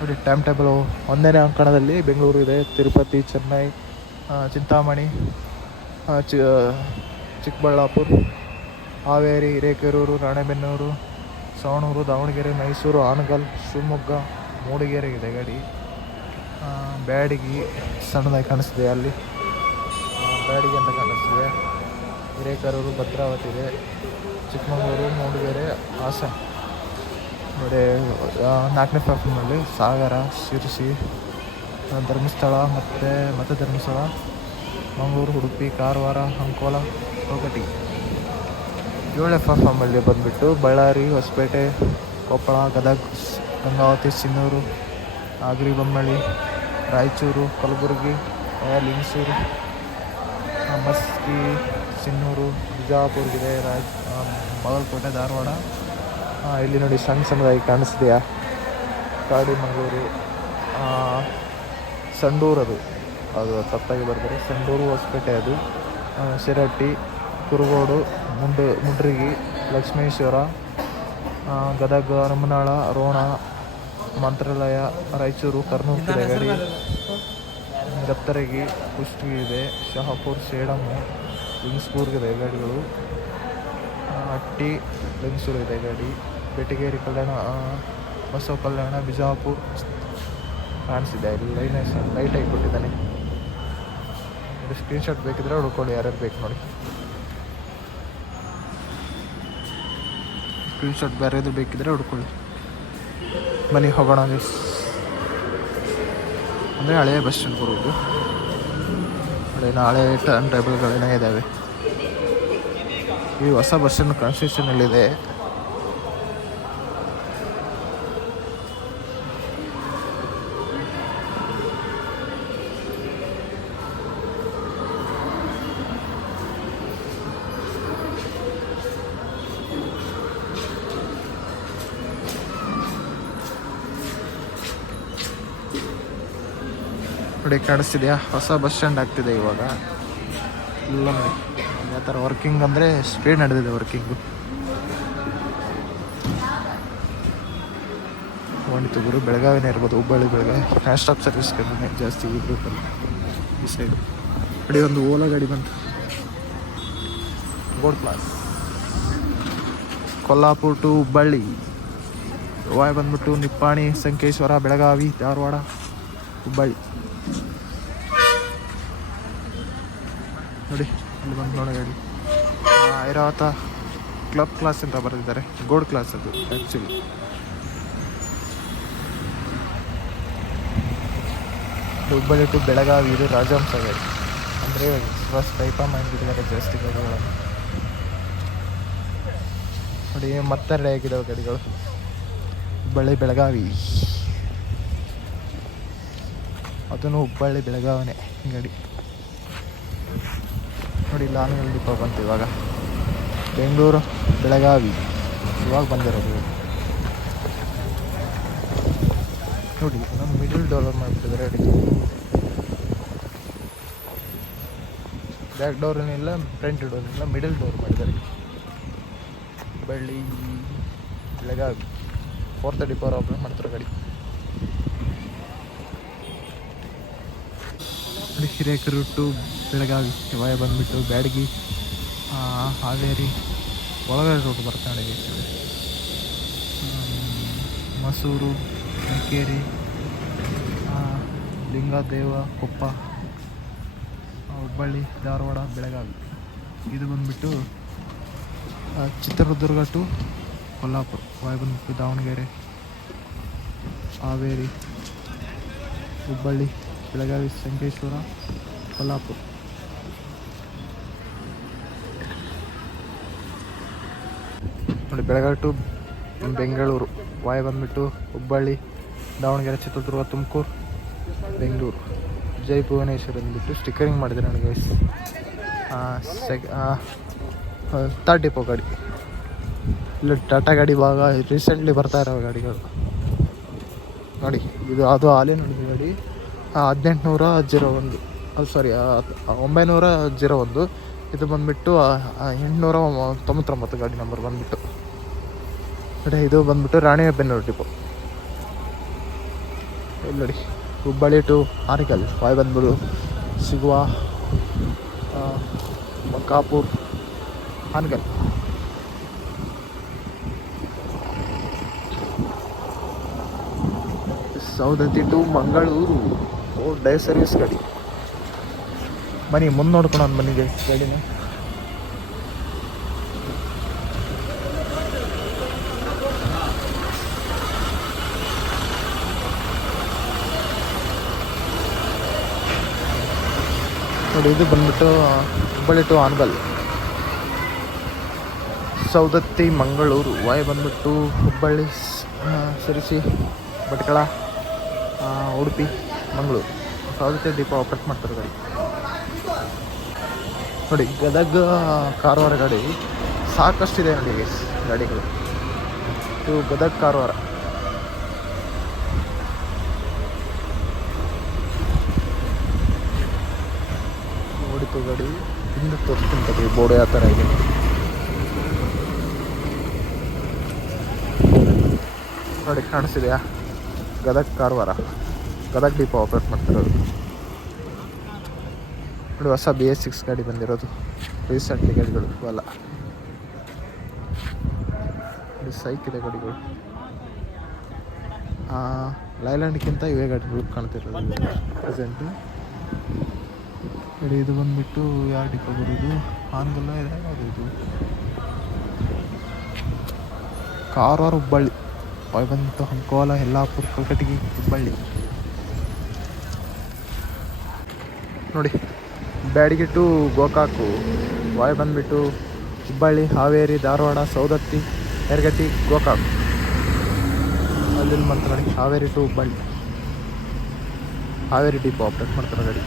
ನೋಡಿ time table ಒಂದನೇ ಅಂಕಣದಲ್ಲಿ ಬೆಂಗಳೂರು ಇದೆ, ತಿರುಪತಿ, ಚೆನ್ನೈ ಚಿಂತಾಮಣಿ ಚಿ ಚಿಕ್ಕಬಳ್ಳಾಪುರ, ಹಾವೇರಿ ಹಿರೇಕೆರೂರು ರಾಣೆಬೆನ್ನೂರು, ಸವಣೂರು, ದಾವಣಗೆರೆ, ಮೈಸೂರು, ಆನಗಲ್, ಶಿವಮೊಗ್ಗ, ಮೂಡಿಗೆರೆ ಇದೆ ಗಾಡಿ. ಬ್ಯಾಡಗಿ ಸಣ್ಣದಾಗಿ ಕಾಣಿಸ್ತಿದೆ ಅಲ್ಲಿ. ಬ್ಯಾಡಗಿ ಅಂತ ಕಾಣಿಸ್ತಿದೆ. ಹಿರೇಕರೂರು, ಭದ್ರಾವತಿ ಇದೆ. ಚಿಕ್ಕಮಗಳೂರು, ಮೂಡಿಗೆರೆ, ಹಾಸನ. ನೋಡಿ ನಾಲ್ಕನೇ ಪ್ಲಾಟ್ಫಾರ್ಮಲ್ಲಿ ಸಾಗರ, ಶಿರ್ಸಿ ಧರ್ಮಸ್ಥಳ ಮತ್ತು ಮತ್ತೆ ಧರ್ಮಸ್ಥಳ, ಮಂಗಳೂರು, ಉಡುಪಿ, ಕಾರವಾರ, ಅಂಕೋಲ ತೊಗಟಿ ಏಳನೇ ಪ್ಲಾಟ್ಫಾರ್ಮಲ್ಲಿ ಬಂದುಬಿಟ್ಟು ಬಳ್ಳಾರಿ, ಹೊಸಪೇಟೆ, ಕೊಪ್ಪಳ, ಗದಗ ಗಂಗಾವತಿ ಸಿನ್ನೂರು ಆಗರಿ, ಬೊಮ್ಮಳ್ಳಿ, ರಾಯಚೂರು, ಕಲಬುರಗಿ ಲಿಂಗಸೂರು ಮಸ್ಕಿ ಸಿನ್ನೂರು ಬಿಜಾಪುರ ರಾಯ್ ಬಾಗಲಕೋಟೆ, ಧಾರವಾಡ. ಇಲ್ಲಿ ನೋಡಿ ಸಣ್ಣ ಸಣ್ಣದಾಗಿ ಕಾಣಿಸ್ತೀಯಾ ಕಾಡಿ ಮಂಗಳೂರು. ಸಂಡೂರು ಅದು. ಅದು ತಪ್ಪಾಗಿ ಬರ್ತಾರೆ. ಸಂಡೂರು ಹೊಸಪೇಟೆ ಅದು. ಶಿರಟ್ಟಿ, ಕುರುಗೋಡು, ಮುಂಡು, ಮುಂಡ್ರಿಗಿ, ಲಕ್ಷ್ಮೇಶ್ವರ ಗದಗ ರಮನಾಳ ರೋಣ, ಮಂತ್ರಾಲಯ, ರಾಯಚೂರು, ಕರ್ನೂಲ್ ಇದೆ ಗಾಡಿ ಗತ್ತರಗಿ ಕುಷ್ಟಗಿ ಇದೆ, ಶಹಾಪುರ್ ಸೇಡಮ್ಮು ಲಿಂಗ್ಸ್ಬೂರ್ಗ್ ಇದೆ ಗಾಡಿಗಳು. ಹಟ್ಟಿ ಲಿಂಗ್ಸೂರು ಇದೆ ಗಾಡಿ. ಬೆಟಗೇರಿ ಕಲ್ಯಾಣ ಬಸವ ಕಲ್ಯಾಣ, ಬಿಜಾಪುರ್ ಕಾಣಿಸಿದೆ ಇಲ್ಲಿ ಲೈನ್ ಆಗಿ ಕೊಟ್ಟಿದ್ದಾನೆ. ಸ್ಕ್ರೀನ್ಶಾಟ್ ಬೇಕಿದ್ರೆ ಹುಡ್ಕೊಳ್ಳಿ, ಯಾರ್ಯಾರು ಬೇಕು ನೋಡಿ. ಸ್ಕ್ರೀನ್ಶಾಟ್ ಬೇರೆದು ಬೇಕಿದ್ರೆ ಹುಡ್ಕೊಳ್ಳಿ. ಬನ್ನಿ, ಹೋಗೋಣ ಅಂದರೆ ಹಳೆಯ ಬಸ್ ಸ್ಟ್ಯಾಂಡ್ ಬರೋದು. ಹಳೆ ನಾಳೆ ಟರ್ನ್ ಟೇಬಲ್ಗಳೇನೇ ಇದ್ದಾವೆ ಈ ಹೊಸ ಬಸ್ ಸ್ಟ್ಯಾಂಡ್ ಕನ್ಸ್ಟ್ರಕ್ಷನಲ್ಲಿದೆ ನೋಡಿ ಕಾಣಿಸ್ತಿದೆಯಾ? ಹೊಸ ಬಸ್ ಸ್ಟ್ಯಾಂಡ್ ಆಗ್ತಿದೆ ಇವಾಗ. ಇಲ್ಲ ನೋಡಿ. ಯಾವ ಥರ ವರ್ಕಿಂಗ್ ಅಂದರೆ ಸ್ಪೀಡ್ ನಡೆದಿದೆ ವರ್ಕಿಂಗು. ಗುರು, ಬೆಳಗಾವಿನೇ ಇರ್ಬೋದು, Hubballi, Belagavi. Fast of service ಕಡಿಮೆ, ಜಾಸ್ತಿ ಈ ಈ ಸೈಡು ಅಡಿ ಒಂದು ಓಲಾ ಗಾಡಿ ಬಂತು. Gold class Kolhapur to Hubballi. Via ಬಂದ್ಬಿಟ್ಟು ನಿಪ್ಪಾಣಿ, ಸಂಕೇಶ್ವರ, ಬೆಳಗಾವಿ, ಧಾರವಾಡ, ಹುಬ್ಬಳ್ಳಿ. ನೋಡಿ. ಇಲ್ಲಿ ಬಂದು ನೋಡೋದಾಗಿ ಐರಾವತ ಕ್ಲಬ್ ಕ್ಲಾಸ್ ಅಂತ ಬರೆದಿದ್ದಾರೆ. ಗೋಲ್ಡ್ ಕ್ಲಾಸ್ ಅದು ಆ್ಯಕ್ಚುಲಿ ಹುಬ್ಬಳ್ಳಿ ಟು ಬೆಳಗಾವಿ ಇದು ರಾಜಹಂಸ ಗಾಡಿ ಅಂದರೆ ಫಸ್ಟ್ ಟೈಪ ಮಾಡಿಬಿಟ್ಟಿದ್ದಾರೆ ಜಾಸ್ತಿ ಗಾಡಿಗಳನ್ನು ನೋಡಿ, ಮತ್ತೆ ರೆಡಿ ಆಗಿದ್ದಾವೆ ಗಾಡಿಗಳು. ಹುಬ್ಬಳ್ಳಿ, ಬೆಳಗಾವಿ. ಅದನ್ನು ಹುಬ್ಬಳ್ಳಿ, ಬೆಳಗಾವಿನೇ ಗಾಡಿ. ನೋಡಿ ಇಲ್ಲಿ ಬಂತು ಇವಾಗ ಬೆಂಗಳೂರು ಬೆಳಗಾವಿ ಇವಾಗ ಬಂದಿರೋದು. ನೋಡಿ ನಮ್ಮ ಮಿಡಲ್ ಡೋರ್ ಮಾಡಿಬಿಟ್ಟಿದ್ದಾರೆ ಬ್ಯಾಕ್ ಡೋರ್ ಏನಿಲ್ಲ ಫ್ರಂಟ್ ಡೋರ್ ಇಲ್ಲ ಮಿಡಲ್ ಡೋರ್ ಮಾಡಿದ್ದಾರೆ. ಬಳ್ಳಿ Belagavi. Four thirty four operate ಮಾಡ್ತಾರೆ ಗಾಡಿ. ನೋಡಿ ಹಿರೇಕರು ಟು ಬೆಳಗಾವಿ ಶಿವಾಯ ಬಂದ್ಬಿಟ್ಟು ಬ್ಯಾಡಗಿ ಹಾವೇರಿ ಒಳಗಡೆ ರೋಡ್ ಬರ್ತಾನೆ ಮಸೂರು ಮಡಿಕೇರಿ ಲಿಂಗದೇವ, ಕೊಪ್ಪ, ಹುಬ್ಬಳ್ಳಿ, ಧಾರವಾಡ, ಬೆಳಗಾವಿ. ಇದು ಬಂದ್ಬಿಟ್ಟು ಚಿತ್ರದುರ್ಗ ಟು ಕೊಲ್ಲಾಪುರ ವಾಯ್ ಬಂದ್ಬಿಟ್ಟು ದಾವಣಗೆರೆ, ಹಾವೇರಿ, ಹುಬ್ಬಳ್ಳಿ. ಬೆಳಗಾವಿ ಸಂಕೇಶ್ವರ, ಕೊಲ್ಲಾಪುರ. ನೋಡಿ, ಬೆಳಗಾವಿ ಟು ಬೆಂಗಳೂರು. ವಾಯು ಬಂದ್ಬಿಟ್ಟು ಹುಬ್ಬಳ್ಳಿ, ದಾವಣಗೆರೆ, ಚಿತ್ರದುರ್ಗ, ತುಮಕೂರು, ಬೆಂಗಳೂರು. ಜೈ ಭುವನೇಶ್ವರ ಅಂದ್ಬಿಟ್ಟು ಸ್ಟಿಕ್ಕರಿಂಗ್ ಮಾಡಿದೆ ನನಗೆ ಗೈಸ್ ಸೆಕ್ ಥರ್ಡ್ ಡಿಪೋ ಗಾಡಿ. ಇಲ್ಲ ಟಾಟಾ ಗಾಡಿ ಭಾಗ ರೀಸೆಂಟ್ಲಿ ಬರ್ತಾ ಇರೋ ಗಾಡಿಗಳು. ನೋಡಿ, ಇದು ಅದು ಹಾಲೇ ನೋಡಿದ ಗಾಡಿ. ಹದಿನೆಂಟುನೂರ ಜೀರೋ ಒಂದು. ಅದು ಸಾರಿ ಒಂಬೈನೂರ ಜೀರೋ ಒಂದು. ಇದು ಬಂದುಬಿಟ್ಟು ಎಂಟುನೂರ ತೊಂಬತ್ತೊಂಬತ್ತು ಗಾಡಿ ನಂಬರ್ ಬಂದುಬಿಟ್ಟು. ನೋಡಿ, ಇದು ಬಂದ್ಬಿಟ್ಟು ರಾಣಿಬೆನ್ನೂರು ಡಿಪೋ ಇಲ್ಲಿ ನೋಡಿ, ಹುಬ್ಬಳ್ಳಿ ಟು ಆರಿಕಲ್ ವಾಯ್ ಬಂದ್ಬಿಡು ಸಿಗುವ ಬಂಕಾಪುರ್ ಆನಗಲ್ ಸೌದತ್ತಿ ಟು ಮಂಗಳೂರು. ಓ ಡೈ ಸರ್ವಿಸ್ ಗಾಡಿ. ಮನೆ ಮುಂದೆ ನೋಡ್ಕೊಂಡು ಒಂದು ಮನೆಗೆ. ಗಾಡಿನ? ನೋಡಿ ಇದು ಬಂದ್ಬಿಟ್ಟು ಹುಬ್ಬಳ್ಳಿ ಟು ಆನ್ಬಲ್. ಸೌದತ್ತಿ ಮಂಗಳೂರು ವಾಯ್ ಬಂದ್ಬಿಟ್ಟು ಹುಬ್ಬಳ್ಳಿ ಸರಿಸಿ ಭಟ್ಕಳ ಉಡುಪಿ. ಮಂಗಳೂರು. ಸೌದತ್ತಿ ದೀಪ ಕಟ್ ಮಾಡ್ತಾರೆ ಗಾಡಿ. ನೋಡಿ ಗದಗ ಕಾರವಾರ ಗಾಡಿ ಸಾಕಷ್ಟಿದೆ ನೋಡಿ guys, ಗಾಡಿಗಳು. ಇದು ಗದಗ ಕಾರವಾರ. ಓಡಿತು ಗಾಡಿ ಹಿಂದೆ ತೋರಿಸ್ತೀನಿ ಬೋರ್ಡ್ ಯಾವ ಥರ ಇದೆ. ನೋಡಿ. ನೋಡಿ ಕಾಣಿಸಿದೆಯಾ ಗದಗ ಕಾರವಾರ. ಗದಗ ಡಿಪೋ ಆಪ್ರೇಟ್ ಮಾಡ್ತಿರೋದು. ನೋಡಿ ಹೊಸ ಬಿ ಎಸ್ ಸಿಕ್ಸ್ ಗಾಡಿ ಬಂದಿರೋದು. ರೀಸೆಂಟ್ಲಿ ಗಾಡಿಗಳು ಸೈಕ್ ಇದೆ ಗಾಡಿಗಳು. ಲೈಲ್ಯಾಂಡ್ಗಿಂತ ಇವೇ ಗಾಡಿಗಳು ಕಾಣ್ತಿರೋದು ಪ್ರೆಸೆಂಟು ನೋಡಿ ಇದು ಬಂದುಬಿಟ್ಟು ಯಾವ ಡಿಪೋ ಬರೋದು? ಹಾನಗಲ್ಲ ಇದೆ, ಯಾವುದು ಇದು? ಕಾರವಾರ ಹುಬ್ಬಳ್ಳಿ ಬಂತು ಹಂಕೋಲ ಯಲ್ಲಾಪುರ, ಕಲ್ಕಟ್ಟಿಗೆ ಹುಬ್ಬಳ್ಳಿ. ನೋಡಿ, ಬ್ಯಾಡಗಿ ಟು ಗೋಕಾಕು, ವಾಯ್ ಬಂದ್ಬಿಟ್ಟು ಹುಬ್ಬಳ್ಳಿ, ಹಾವೇರಿ, ಧಾರವಾಡ ಸೌದತ್ತಿ ಎರಗಟ್ಟಿ ಗೋಕಾಕು. ಅಲ್ಲಿ ಮಾಡ್ತಾರೆ Haveri to Hubballi. Haveri depot operate ಮಾಡ್ತಾರೆ ಗಾಡಿ.